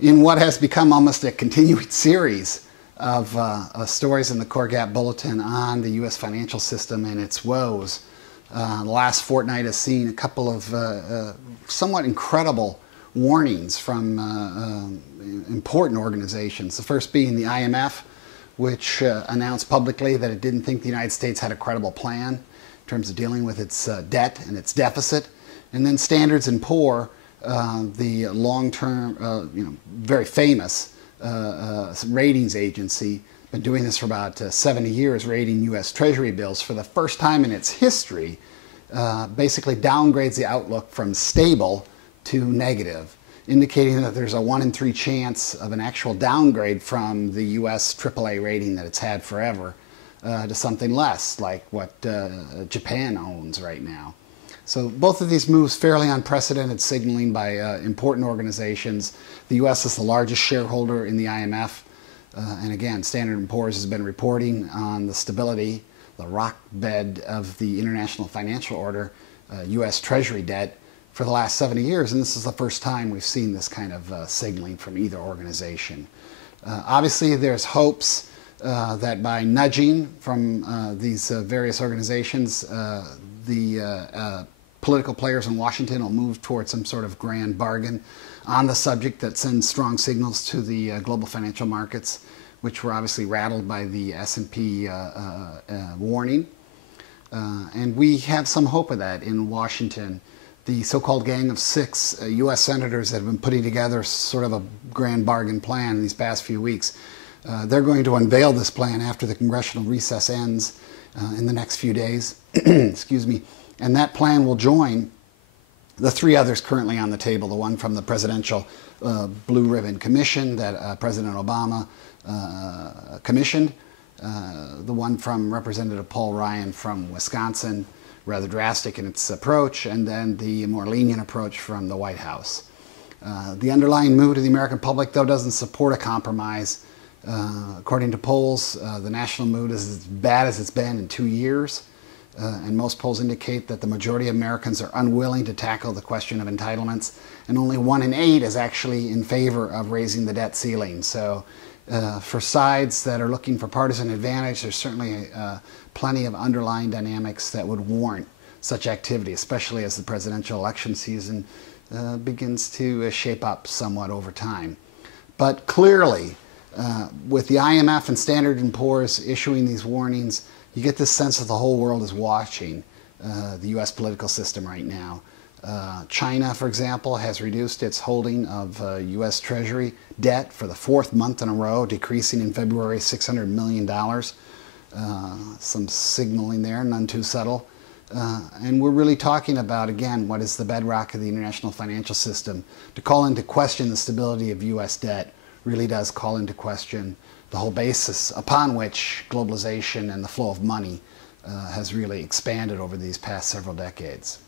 In what has become almost a continuing series of stories in the CoreGap Bulletin on the U.S. financial system and its woes, the last fortnight has seen a couple of somewhat incredible warnings from important organizations. The first being the IMF, which announced publicly that it didn't think the United States had a credible plan in terms of dealing with its debt and its deficit. And then Standards & Poor, the long-term, very famous ratings agency, been doing this for about 70 years, rating U.S. Treasury bills for the first time in its history, basically downgrades the outlook from stable to negative, indicating that there's a 1 in 3 chance of an actual downgrade from the U.S. AAA rating that it's had forever to something less, like what Japan owns right now. So both of these moves fairly unprecedented signaling by important organizations. The U.S. is the largest shareholder in the IMF. And again, Standard & Poor's has been reporting on the stability, the rock bed of the international financial order, U.S. Treasury debt, for the last 70 years. And this is the first time we've seen this kind of signaling from either organization. Obviously, there's hopes that by nudging from these various organizations, the political players in Washington will move towards some sort of grand bargain on the subject that sends strong signals to the global financial markets, which were obviously rattled by the S&P warning. And we have some hope of that in Washington. The so-called Gang of Six U.S. senators that have been putting together sort of a grand bargain plan in these past few weeks, they're going to unveil this plan after the congressional recess ends in the next few days. Excuse me. And that plan will join the 3 others currently on the table, the one from the Presidential Blue Ribbon Commission that President Obama commissioned, the one from Representative Paul Ryan from Wisconsin, rather drastic in its approach, and then the more lenient approach from the White House. The underlying mood of the American public, though, doesn't support a compromise. According to polls, the national mood is as bad as it's been in 2 years. And most polls indicate that the majority of Americans are unwilling to tackle the question of entitlements, and only 1 in 8 is actually in favor of raising the debt ceiling. So for sides that are looking for partisan advantage, there's certainly plenty of underlying dynamics that would warrant such activity, especially as the presidential election season begins to shape up somewhat over time. But clearly, with the IMF and Standard & Poor's issuing these warnings, you get this sense that the whole world is watching the U.S. political system right now. China, for example, has reduced its holding of U.S. Treasury debt for the 4th month in a row, decreasing in February $600 million. Some signaling there, none too subtle. And we're really talking about, again, what is the bedrock of the international financial system. To call into question the stability of U.S. debt really does call into question the whole basis upon which globalization and the flow of money has really expanded over these past several decades.